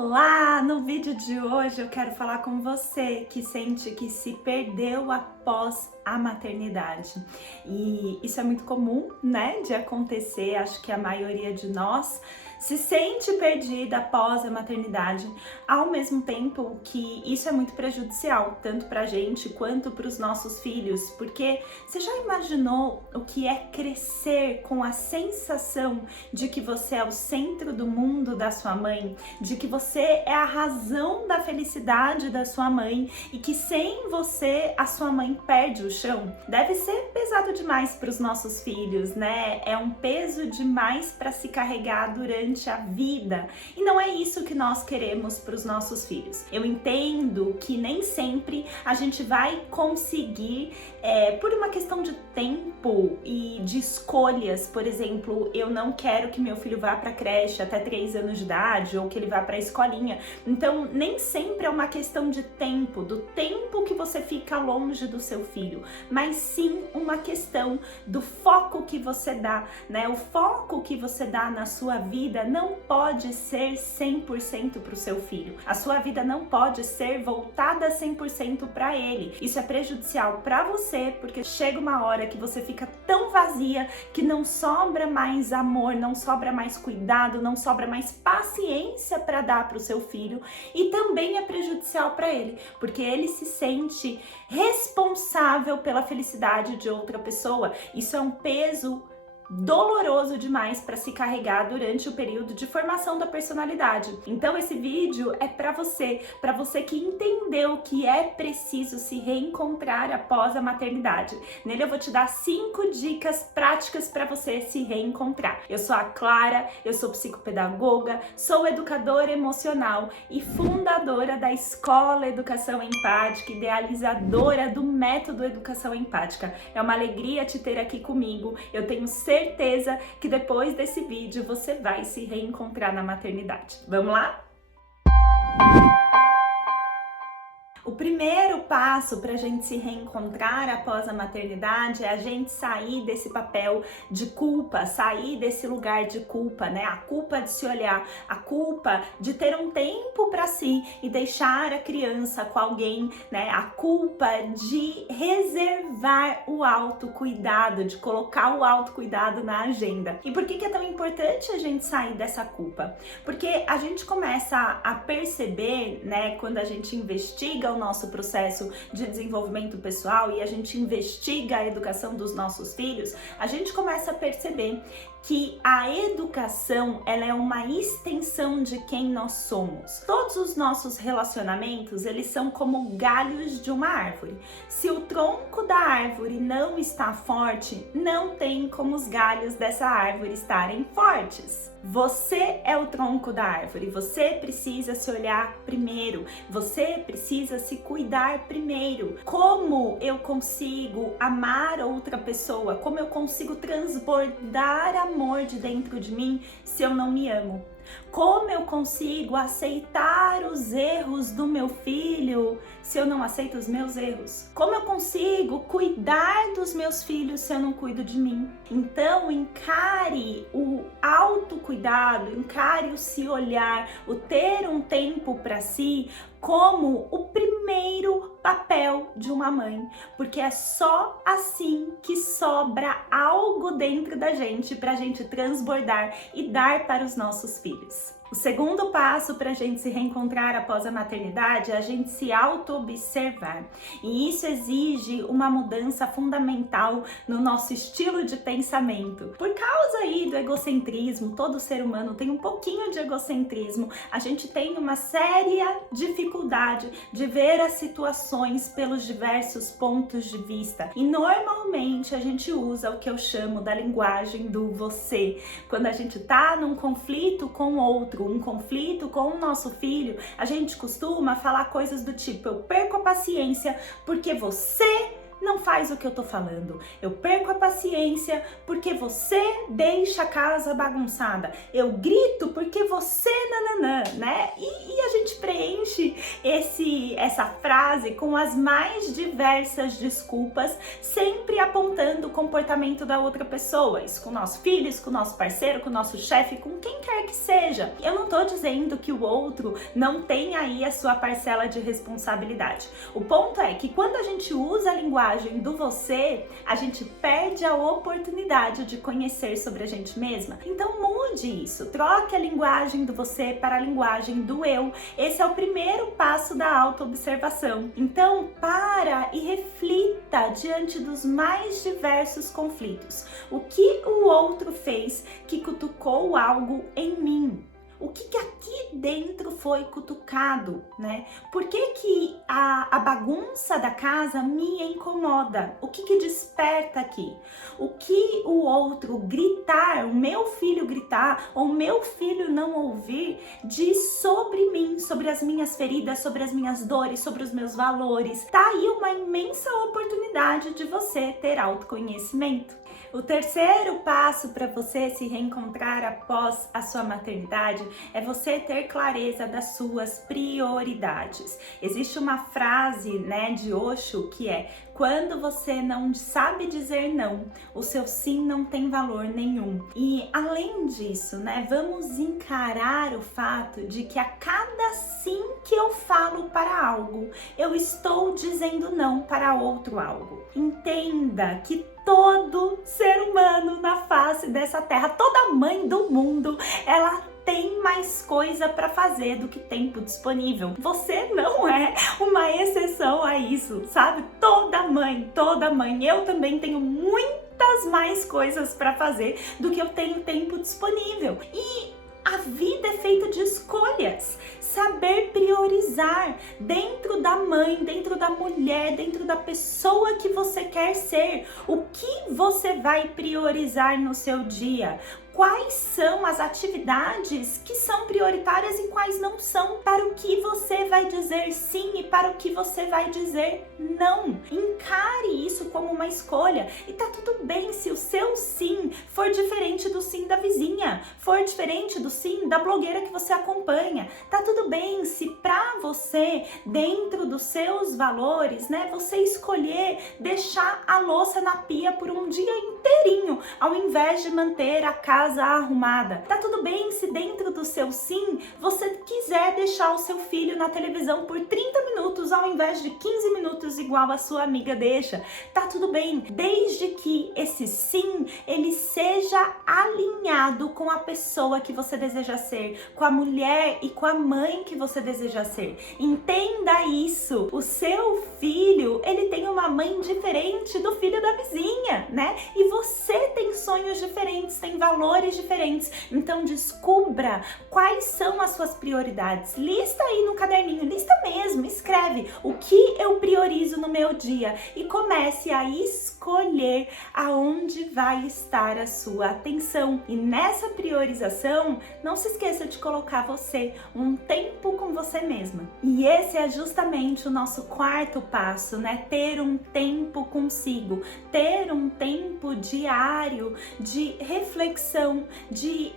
Olá! No vídeo de hoje eu quero falar com você que sente que se perdeu após a maternidade. E isso é muito comum, né, de acontecer. Acho que a maioria de nós se sente perdida após a maternidade, ao mesmo tempo que isso é muito prejudicial, tanto pra gente quanto para os nossos filhos, porque você já imaginou o que é crescer com a sensação de que você é o centro do mundo da sua mãe, de que você é a razão da felicidade da sua mãe e que sem você a sua mãe perde o chão? Deve ser pesado demais para os nossos filhos, né? É um peso demais para se carregar durante a vida. E não é isso que nós queremos para os nossos filhos. Eu entendo que nem sempre a gente vai conseguir, por uma questão de tempo e de escolhas. Por exemplo, eu não quero que meu filho vá para a creche até 3 anos de idade ou que ele vá para a escolinha. Então, nem sempre é uma questão de tempo, do tempo que você fica longe do seu filho, mas sim uma questão do foco que você dá, né? O foco que você dá na sua vida não pode ser 100% para o seu filho. A sua vida não pode ser voltada 100% para ele. Isso é prejudicial para você, porque chega uma hora que você fica tão vazia que não sobra mais amor, não sobra mais cuidado, não sobra mais paciência para dar para o seu filho, e também é prejudicial para ele, porque ele se sente responsável pela felicidade de outra pessoa. Isso é um peso doloroso demais para se carregar durante o período de formação da personalidade. Então esse vídeo é para você que entendeu que é preciso se reencontrar após a maternidade. Nele eu vou te dar 5 dicas práticas para você se reencontrar. Eu sou a Clara, eu sou psicopedagoga, sou educadora emocional e fundadora da Escola Educação Empática, idealizadora do método Educação Empática. É uma alegria te ter aqui comigo. Eu tenho certeza que depois desse vídeo você vai se reencontrar na maternidade. Vamos lá? O primeiro passo para a gente se reencontrar após a maternidade é a gente sair desse papel de culpa, sair desse lugar de culpa, né? A culpa de se olhar, a culpa de ter um tempo para si e deixar a criança com alguém, né? A culpa de reservar o autocuidado, de colocar o autocuidado na agenda. E por que é tão importante a gente sair dessa culpa? Porque a gente começa a perceber, né, quando a gente investiga o nosso processo de desenvolvimento pessoal e a gente investiga a educação dos nossos filhos, a gente começa a perceber que a educação, ela é uma extensão de quem nós somos. Todos os nossos relacionamentos, eles são como galhos de uma árvore. Se o tronco da árvore não está forte, não tem como os galhos dessa árvore estarem fortes. Você é o tronco da árvore, você precisa se olhar primeiro, você precisa se cuidar primeiro. Como eu consigo amar outra pessoa? Como eu consigo transbordar amor de dentro de mim se eu não me amo? Como eu consigo aceitar os erros do meu filho se eu não aceito os meus erros? Como eu consigo cuidar dos meus filhos se eu não cuido de mim? Então, encare o autocuidado, encare o se olhar, o ter um tempo para si como o primeiro papel de uma mãe, porque é só assim que sobra algo dentro da gente para a gente transbordar e dar para os nossos filhos. O segundo passo para a gente se reencontrar após a maternidade é a gente se auto-observar. E isso exige uma mudança fundamental no nosso estilo de pensamento. Por causa aí do egocentrismo, todo ser humano tem um pouquinho de egocentrismo, a gente tem uma séria dificuldade de ver as situações pelos diversos pontos de vista. E normalmente a gente usa o que eu chamo da linguagem do você. Quando a gente tá num conflito com outro, um conflito com o nosso filho, a gente costuma falar coisas do tipo: eu perco a paciência porque você não faz o que eu tô falando. Eu perco a paciência porque você deixa a casa bagunçada. Eu grito porque você nananã, né? E a gente preenche enche essa frase com as mais diversas desculpas, sempre apontando o comportamento da outra pessoa. Isso com o nosso filho, isso com o nosso parceiro, com o nosso chefe, com quem quer que seja. Eu não tô dizendo que o outro não tem aí a sua parcela de responsabilidade. O ponto é que quando a gente usa a linguagem do você, a gente perde a oportunidade de conhecer sobre a gente mesma. Então mude isso, troque a linguagem do você para a linguagem do eu. Esse é o primeiro passo da autoobservação. Então para e reflita diante dos mais diversos conflitos. O que o outro fez que cutucou algo em mim? O que aqui dentro foi cutucado, né? Por que a bagunça da casa me incomoda? O que desperta aqui? O que o outro gritar, o meu filho gritar, ou o meu filho não ouvir, diz sobre mim, sobre as minhas feridas, sobre as minhas dores, sobre os meus valores. Tá aí uma imensa oportunidade de você ter autoconhecimento. O terceiro passo para você se reencontrar após a sua maternidade é você ter clareza das suas prioridades. Existe uma frase, né, de Osho que é: quando você não sabe dizer não, o seu sim não tem valor nenhum. E além disso, né, vamos encarar o fato de que a cada sim que eu falo para algo, eu estou dizendo não para outro algo. Entenda que todo ser humano na face dessa terra, toda mãe do mundo, ela tem mais coisa para fazer do que tempo disponível. Você não é uma exceção a isso, sabe? Toda mãe, eu também tenho muitas mais coisas para fazer do que eu tenho tempo disponível. E a vida é feita de escolhas. Saber priorizar dentro da mãe, dentro da mulher, dentro da pessoa que você quer ser. O que você vai priorizar no seu dia? Quais são as atividades que são prioritárias e quais não são? Para o que você vai dizer sim e para o que você vai dizer não. Encare isso como uma escolha. E tá tudo bem se o seu sim for diferente do sim da vizinha, for diferente do sim da blogueira que você acompanha. Tá tudo bem se pra você, dentro dos seus valores, né, você escolher deixar a louça na pia por um dia inteirinho, ao invés de manter a casa arrumada. Tá tudo bem se dentro do seu sim você quiser deixar o seu filho na televisão por 30 minutos ao invés de 15 minutos igual a sua amiga deixa. Tá tudo bem, desde que esse sim ele seja alinhado com a pessoa que você deseja ser, com a mulher e com a mãe que você deseja ser. Entenda isso. O seu filho, ele tem uma mãe diferente do filho da vizinha, né? E você tem sonhos diferentes, tem valores diferentes. Então descubra quais são as suas prioridades. Lista aí no caderninho, lista mesmo, escreve o que eu priorizo no meu dia e comece a escolher aonde vai estar a sua atenção. E nessa priorização, não se esqueça de colocar você um tempo com você mesma. E esse é justamente o nosso quarto passo, né? Ter um tempo consigo, ter um tempo diário de reflexão, de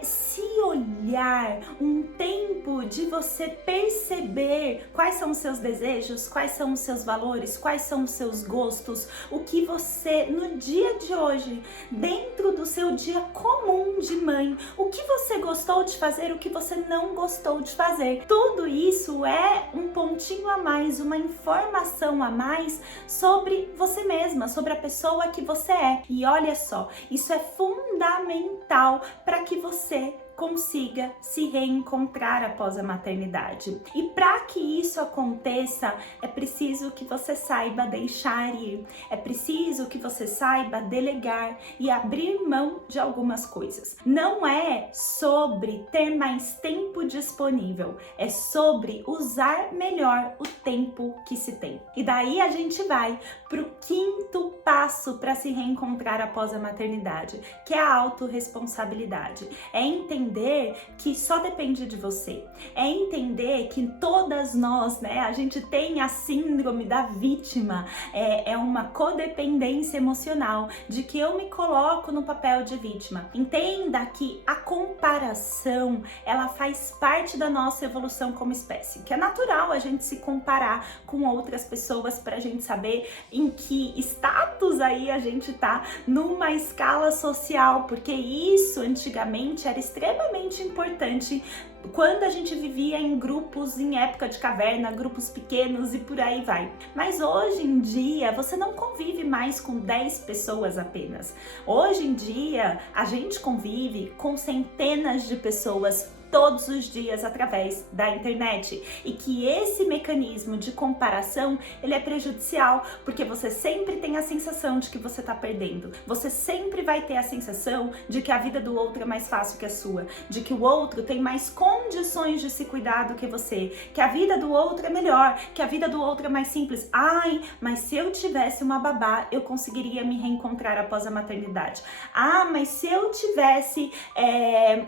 se olhar, um tempo de você perceber quais são os seus desejos, quais são os seus valores, quais são os seus gostos, o que você, no dia de hoje, dentro do seu dia comum de mãe, o que você gostou de fazer, o que você não gostou de fazer. Tudo isso é um pontinho a mais, uma informação a mais sobre você mesma, sobre a pessoa que você é. E olha só, isso é fundamental para que você consiga se reencontrar após a maternidade. E para que isso aconteça, é preciso que você saiba deixar ir, é preciso que você saiba delegar e abrir mão de algumas coisas. Não é sobre ter mais tempo disponível, é sobre usar melhor o tempo que se tem. E daí a gente vai para o quinto passo para se reencontrar após a maternidade, que é a autorresponsabilidade. É entender entender que só depende de você. É entender que todas nós, né, a gente tem a síndrome da vítima, é uma codependência emocional, de que eu me coloco no papel de vítima. Entenda que a comparação, ela faz parte da nossa evolução como espécie, que é natural a gente se comparar com outras pessoas pra gente saber em que status aí a gente tá numa escala social, porque isso antigamente era extremamente importante quando a gente vivia em grupos, em época de caverna, grupos pequenos e por aí vai. Mas hoje em dia, você não convive mais com 10 pessoas apenas. Hoje em dia, a gente convive com centenas de pessoas todos os dias através da internet, e que esse mecanismo de comparação, ele é prejudicial, porque você sempre tem a sensação de que você tá perdendo. Você sempre vai ter a sensação de que a vida do outro é mais fácil que a sua, de que o outro tem mais condições de se cuidar do que você, que a vida do outro é melhor, que a vida do outro é mais simples. Ai, mas se eu tivesse uma babá, eu conseguiria me reencontrar após a maternidade. Ah, mas se eu tivesse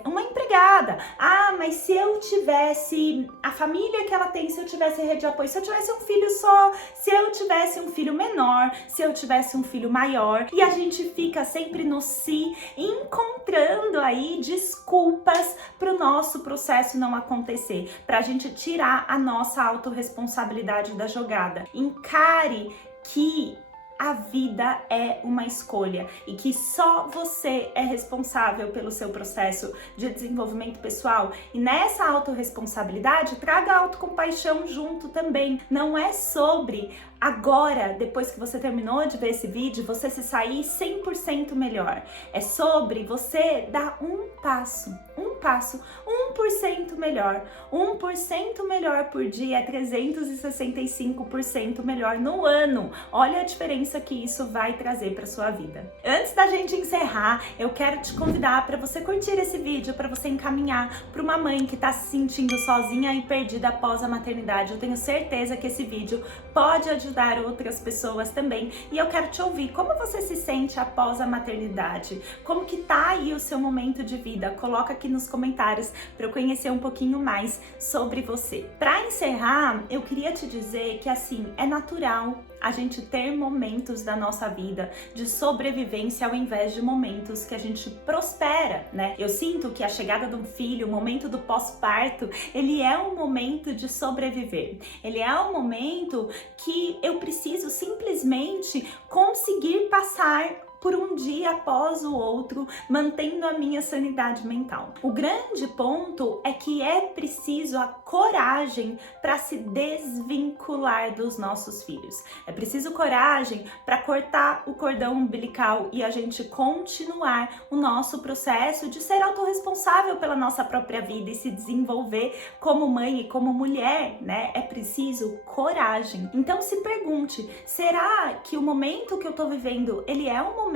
uma empregada. Ah, mas se eu tivesse a família que ela tem, se eu tivesse rede de apoio, se eu tivesse um filho só, se eu tivesse um filho menor, se eu tivesse um filho maior. E a gente fica sempre no si, encontrando aí desculpas para o nosso processo não acontecer, para a gente tirar a nossa autorresponsabilidade da jogada. Encare que a vida é uma escolha e que só você é responsável pelo seu processo de desenvolvimento pessoal. E nessa autorresponsabilidade, traga a autocompaixão junto também. Não é sobre agora, depois que você terminou de ver esse vídeo, você se sair 100% melhor. É sobre você dar um passo, 1% melhor. 1% melhor por dia é 365% melhor no ano. Olha a diferença que isso vai trazer para sua vida. Antes da gente encerrar, eu quero te convidar para você curtir esse vídeo, para você encaminhar para uma mãe que está se sentindo sozinha e perdida após a maternidade. Eu tenho certeza que esse vídeo pode ajudar outras pessoas também. E eu quero te ouvir. Como você se sente após a maternidade? Como que tá aí o seu momento de vida? Coloca aqui nos comentários para eu conhecer um pouquinho mais sobre você. Para encerrar, eu queria te dizer que assim, é natural a gente ter momentos da nossa vida de sobrevivência ao invés de momentos que a gente prospera, né? Eu sinto que a chegada de um filho, o momento do pós-parto, ele é um momento de sobreviver. Ele é um momento que eu preciso simplesmente conseguir passar por um dia após o outro, mantendo a minha sanidade mental. O grande ponto é que é preciso a coragem para se desvincular dos nossos filhos. É preciso coragem para cortar o cordão umbilical e a gente continuar o nosso processo de ser autorresponsável pela nossa própria vida e se desenvolver como mãe e como mulher, né? É preciso coragem. Então se pergunte, será que o momento que eu tô vivendo, ele é um momento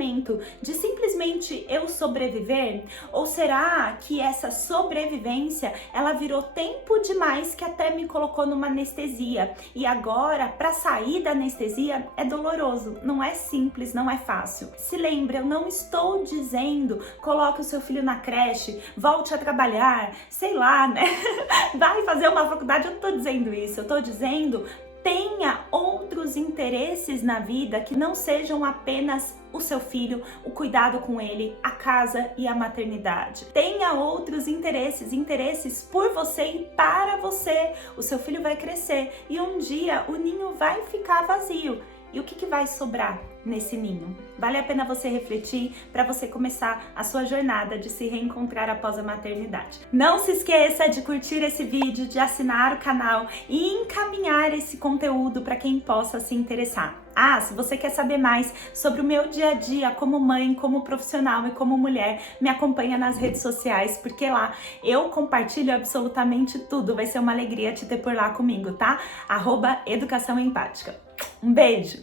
de simplesmente eu sobreviver? Ou será que essa sobrevivência, ela virou tempo demais que até me colocou numa anestesia? E agora, para sair da anestesia, é doloroso, não é simples, não é fácil. Se lembre, eu não estou dizendo coloque o seu filho na creche, volte a trabalhar, sei lá, né? Vai fazer uma faculdade, eu não tô dizendo isso, eu tô dizendo tenha outros interesses na vida que não sejam apenas o seu filho, o cuidado com ele, a casa e a maternidade. Tenha outros interesses por você e para você. O seu filho vai crescer e um dia o ninho vai ficar vazio. E o que vai sobrar nesse ninho? Vale a pena você refletir para você começar a sua jornada de se reencontrar após a maternidade. Não se esqueça de curtir esse vídeo, de assinar o canal e encaminhar esse conteúdo para quem possa se interessar. Ah, se você quer saber mais sobre o meu dia a dia como mãe, como profissional e como mulher, me acompanha nas redes sociais, porque lá eu compartilho absolutamente tudo. Vai ser uma alegria te ter por lá comigo, tá? @educação empática. Um beijo!